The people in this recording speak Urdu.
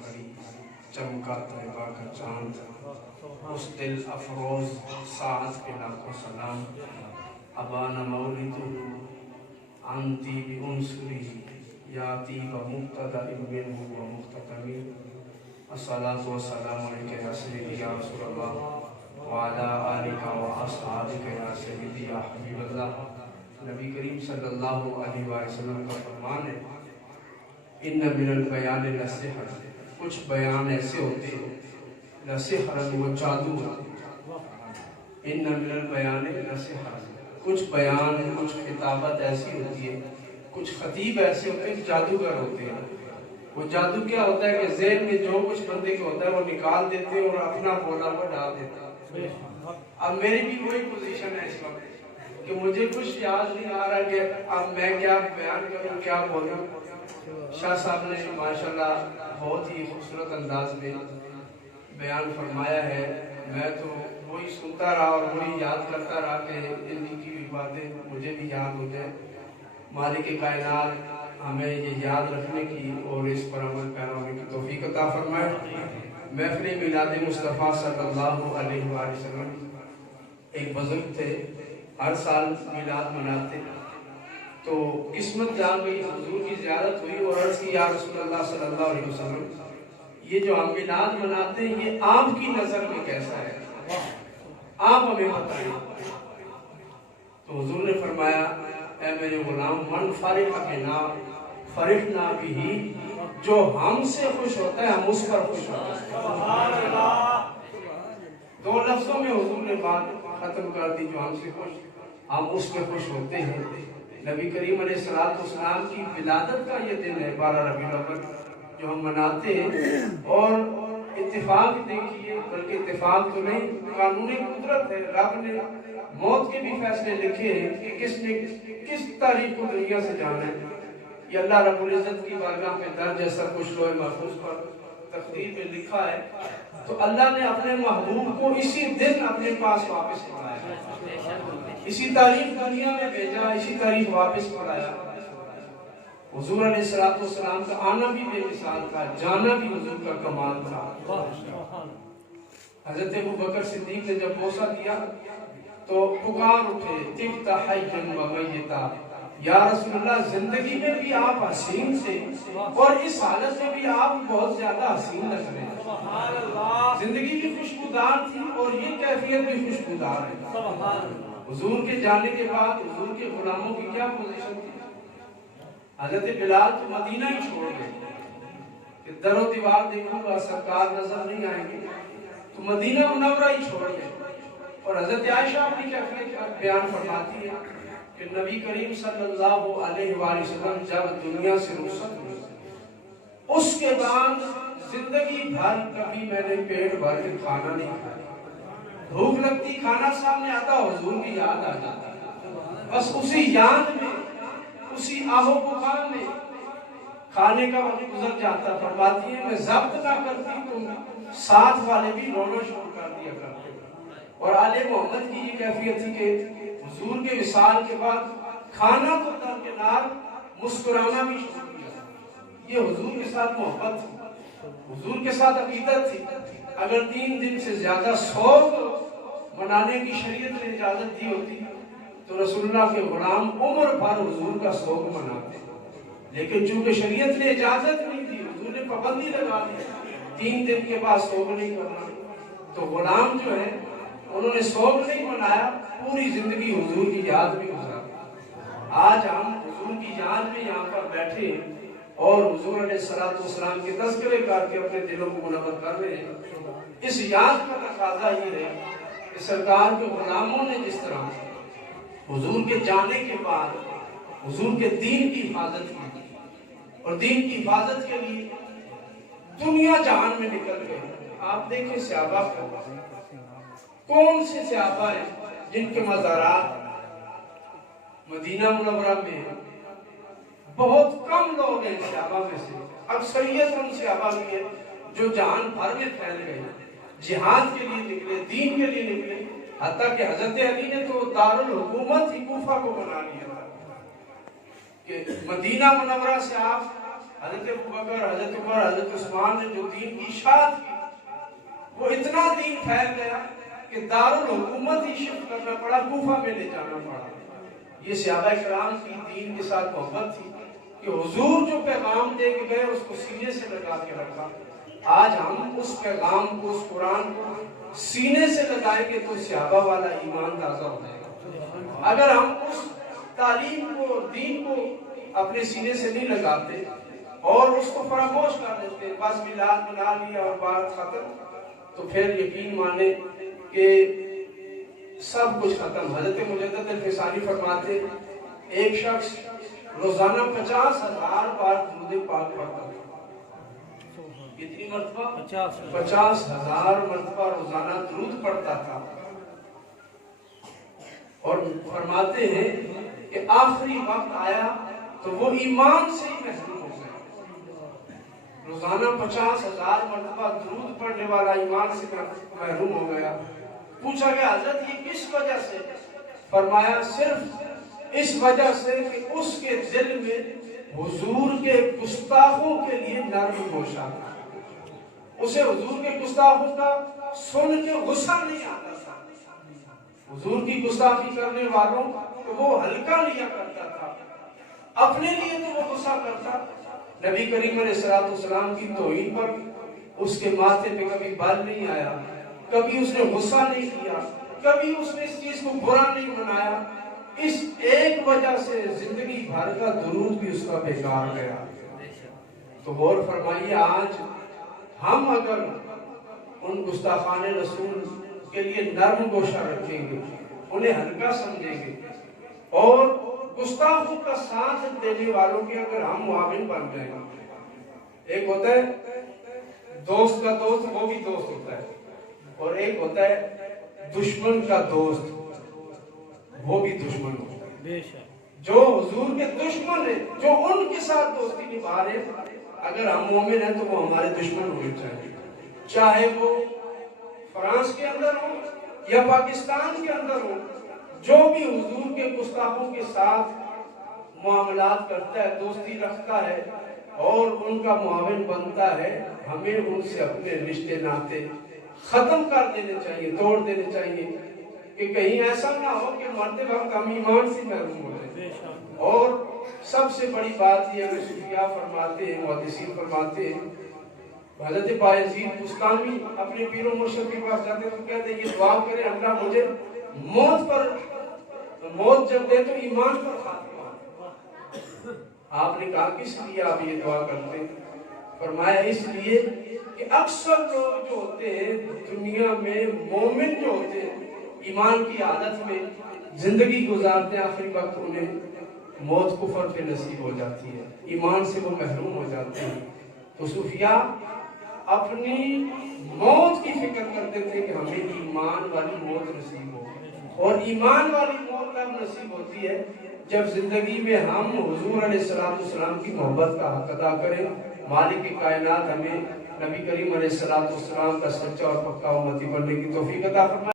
گھڑی چمکا طیبہ کا چاند، اس دل افروز ساعت کے لاکھوں سلام، ابانا مولدہ انتی بعنصری یاتی بمقتدى منہ ومختتم۔ الصلاة والسلام علیکہ یا سیدی یا رسول اللہ وعلی آلہ واصحابہ یا سیدی یا حبیب اللہ۔ نبی کریم صلی اللہ علیہ وسلم کا فرمان ہے ان من البیان لسحر، کچھ بیان ایسے ہوتے ہیں لسحر، وہ جادو ہوتے ہیں۔ ان من البیان لسحر، کچھ بیان کچھ خطابت ایسی ہوتی ہے، کچھ خطیب ایسے ہوتے ہیں جادوگر ہوتے ہیں۔ وہ جادو کیا ہوتا ہے کہ ذہن میں جو کچھ بندے کو ہوتا ہے وہ نکال دیتے ہیں اور اپنا بولا ہوا ڈال دیتے ہیں۔ اب میری بھی وہی پوزیشن ہے اس وقت کہ مجھے کچھ یاد نہیں آ رہا کہ اب میں کیا بیان کروں، کیا بولوں۔ شاہ صاحب نے ماشاءاللہ بہت ہی خوبصورت انداز میں بیان فرمایا ہے، میں تو وہی سنتا رہا اور وہی یاد کرتا رہا کہ ان کی بھی باتیں مجھے بھی یاد ہو جائیں۔ مالک کائنات ہمیں یہ یاد رکھنے کی اور اس پر عمل پیرا ہونے کی توفیق عطا فرمائے۔ محفل میلاد مصطفیٰ صلی اللہ علیہ وآلہ وسلم، ایک بزرگ تھے ہر سال میلاد مناتے، تو قسمت جان گئی، حضور کی زیارت ہوئی اور عرض کی یا رسول اللہ صلی اللہ علیہ وسلم، یہ جو ہم میلاد مناتے ہیں یہ آپ کی نظر میں کیسا ہے، آپ ہمیں بتائیں۔ تو حضور نے فرمایا اے میرے غلام، من فرح بنا فرحنا بہ، جو ہم سے خوش ہوتا ہے ہم اس پر خوش ہوتے ہیں۔ دو لفظوں میں حضور نے بات ختم کر دی، جو ہم سے خوش ہم اس پہ خوش ہوتے ہیں۔ نبی کریم علیہ السلام کی ولادت کا یہ دن ہے 12 ربیع الاول جو ہم مناتے ہیں، اور اتفاق دیکھیے، بلکہ اتفاق تو نہیں، قانون قدرت ہے، رب نے موت کے بھی فیصلے لکھے ہیں کہ کس نے کس تاریخ کو دنیا سے جانا ہے۔ یہ اللہ رب العزت کی بارگاہ میں درج ہے، سب کچھ لوح محفوظ پر تقدیر میں لکھا ہے۔ تو اللہ نے اپنے محبوب کو اسی دن اپنے پاس واپس بلایا، اسی تاریخ دنیا میں بھیجا، اسی تاریخ واپس بلایا۔ حضور علیہ السلام کا آنا بھی بے مثال تھا، جانا بھی حضور کا کمال تھا۔ حضرت ابوبکر صدیق نے جب بوسہ دیا تو پکار اٹھے تفتا حیًا و میتا، یا رسول اللہ زندگی میں بھی آپ حسین تھے اور اس حالت میں بھی آپ بہت زیادہ حسین لگ رہے ہیں۔ زندگی بھی خوشبودار تھی اور یہ کیفیت بھی خوشبودار ہے۔ حضور کے جانے کے بعد حضور کے غلاموں کی کیا پوزیشن تھی؟ حضرت بلال تو مدینہ ہی چھوڑ گئے کہ در و دیوار دیکھوں گا سرکار نظر نہیں آئیں گے، تو مدینہ منورہ ہی چھوڑ گئے۔ اور حضرت عائشہ اپنی کیفیت کا بیان فرماتی ہے کہ نبی کریم صلی اللہ علیہ وآلہ وسلم جب دنیا سے رخصت ہوئے اس کے بعد زندگی بھر کبھی میں نے پیٹ بھر کے کھانا نہیں کھایا، بھوک لگتی کھانا سامنے آتا حضور کی یاد آ جاتی، بس اسی یاد میں اسی آہو بخار میں کھانے کا وقت گزر جاتا۔ فرماتی ہے میں ضبط نہ کرتی تو ساتھ والے بھی رونا شروع کر دیا کرتے۔ اور آل محمد کی یہ کیفیت تھی کہ حضور کے وصال کے بعد کھانا تو درکنار مسکرانا بھی شروع کیا۔ یہ حضور کے ساتھ محبت تھی، حضور کے ساتھ عقیدت تھی۔ اگر 3 دن سے زیادہ سوگ منانے کی شریعت نے اجازت دی ہوتی تو رسول اللہ کے غلام عمر بھر حضور کا سوگ مناتے، لیکن چونکہ شریعت نے اجازت نہیں دی، حضور نے پابندی لگا دی 3 دن کے بعد سوگ نہیں کرنا، تو غلام جو ہے انہوں نے سوگ نہیں منایا، پوری زندگی حضور کی یاد میں گزارا۔ آج ہم حضور کی یاد میں یہاں پر بیٹھے اور حضور علیہ السلام کے تذکرے کر کے اپنے دلوں کو منور کر رہے ہیں۔ اس یاد کا تقاضا یہ ہے کہ سرکار کے غلاموں نے جس طرح حضور کے جانے کے بعد حضور کے دین کی حفاظت کی اور دین کی حفاظت کے لیے دنیا جہان میں نکل گئے۔ آپ دیکھیں صحابہ کو، کون سے صحابہ ہیں جن کے مزارات مدینہ منورہ میں؟ بہت کم لوگ ہیں صحابہ میں سے، اکثریت ان صحابہ کی ہے جو جہان بھر میں پھیل گئے، جہاد کے لیے نکلے، دین کے لیے نکلے۔ حتیٰ کہ حضرت علی نے تو دارالحکومت ہی کوفہ کو بنا لیا تھا کہ مدینہ منورہ سے آپ حضرت ابوبکر، حضرت عمر، حضرت عثمان نے جو دین کی اشاعت کی، وہ اتنا دین پھیل گیا کہ دارالحکومت ہی شفٹ کرنا پڑا، کوفہ میں لے جانا پڑا۔ یہ صحابہ کرام کی دین کے ساتھ محبت تھی کہ حضور جو پیغام دے کے گئے اس کو سینے سے لگا کے رکھا۔ آج ہم اس پیغام کو، اس قرآن کو سینے سے لگائیں گے تو صحابہ والا ایمان تازہ ہو جائے گا۔ اگر ہم اس تعلیم کو، دین کو اپنے سینے سے نہیں لگاتے اور اس کو فراموش کر دیتے، بس میلاد منا لیا اور بات ختم، تو پھر یقین مانے کہ سب کچھ ختم۔ حضرت مجدد الفسانی فرماتے ایک شخص روزانہ 50,000 بار درود پاک پڑھتا تھا۔ کتنی مرتبہ؟ 50,000 مرتبہ روزانہ درود پڑھتا تھا۔ اور فرماتے ہیں کہ آخری وقت آیا تو وہ ایمان سے ہی محروم ہو گیا۔ روزانہ 50,000 مرتبہ درود پڑھنے والا ایمان سے محروم ہو گیا۔ پوچھا گیا حضرت یہ کس وجہ سے؟ فرمایا صرف اس وجہ سے کہ اس کے دل میں حضور کے گستاخوں کے لیے نرم گوشہ تھا۔ اسے حضور کے گستاخوں کا سن کے غصہ نہیں آتا تھا۔ حضور کی گستاخی کرنے والوں کو وہ ہلکا لیا کرتا تھا، اپنے لیے تو وہ غصہ کرتا۔ نبی کریم علیہ السلام کی توہین پر اس کے ماتھے پہ کبھی بال نہیں آیا، کبھی اس نے غصہ نہیں کیا، کبھی اس نے اس چیز کو برا نہیں منایا۔ اس ایک وجہ سے زندگی بھر کا درود بھی اس کا بیکار گیا۔ تو غور فرمائیے، آج ہم اگر ان گستاخان رسول کے لیے نرم گوشہ رکھیں گے، انہیں ہلکا سمجھیں گے اور گستاخوں کا ساتھ دینے والوں کے اگر ہم معاون بن جائیں گے۔ ایک ہوتا ہے دوست کا دوست، وہ بھی دوست ہوتا ہے، اور ایک ہوتا ہے دشمن کا دوست، وہ بھی دشمن ہوتا ہے۔ جو حضور کے دشمن ہیں، جو ان کے ساتھ دوستی نبھا رہے ہیں، اگر ہم مومن ہیں تو وہ ہمارے دشمن ہونے چاہیے، چاہے وہ فرانس کے اندر ہو یا پاکستان کے اندر ہو۔ جو بھی حضور کے گستاخوں کے ساتھ معاملات کرتا ہے، دوستی رکھتا ہے اور ان کا معاون بنتا ہے، ہمیں ان سے اپنے رشتے ناتے ختم کر دینے چاہیے، توڑ دینے چاہیے، کہ کہیں ایسا نہ ہو کہ مرتے وقت ہم ایمان سے محروم ہو جائیں۔ اور سب سے بڑی بات یہ ہے، صوفیاء فرماتے ہیں، محدثین فرماتے ہیں، حضرت بایزید بستامی اپنے پیر و مرشد کے پاس جاتے تو کہتے ہیں یہ دعا کرے اللہ مجھے موت جب دے تو ایمان پر خاتمہ۔ آپ نے کہا کس لیے آپ یہ دعا کرتے ہیں؟ فرمایا اس لیے کہ اکثر لوگ جو ہوتے ہیں دنیا میں، مومن جو ہوتے ہیں ایمان کی عادت میں زندگی گزارتے ہیں، آخری وقت انہیں موت کفر پہ نصیب ہو جاتی ہے، ایمان سے وہ محروم ہو جاتے ہیں۔ تو صوفیاء اپنی موت کی فکر کرتے تھے کہ ہمیں ایمان والی موت نصیب ہو، اور ایمان والی موت تب نصیب ہوتی ہے جب زندگی میں ہم حضور علیہ السلام کی محبت کا حق ادا کریں۔ مالک کائنات ہمیں نبی کریم علیہ السلام کا سچا اور پکا امتی بننے کی توفیق عطا فرمائے۔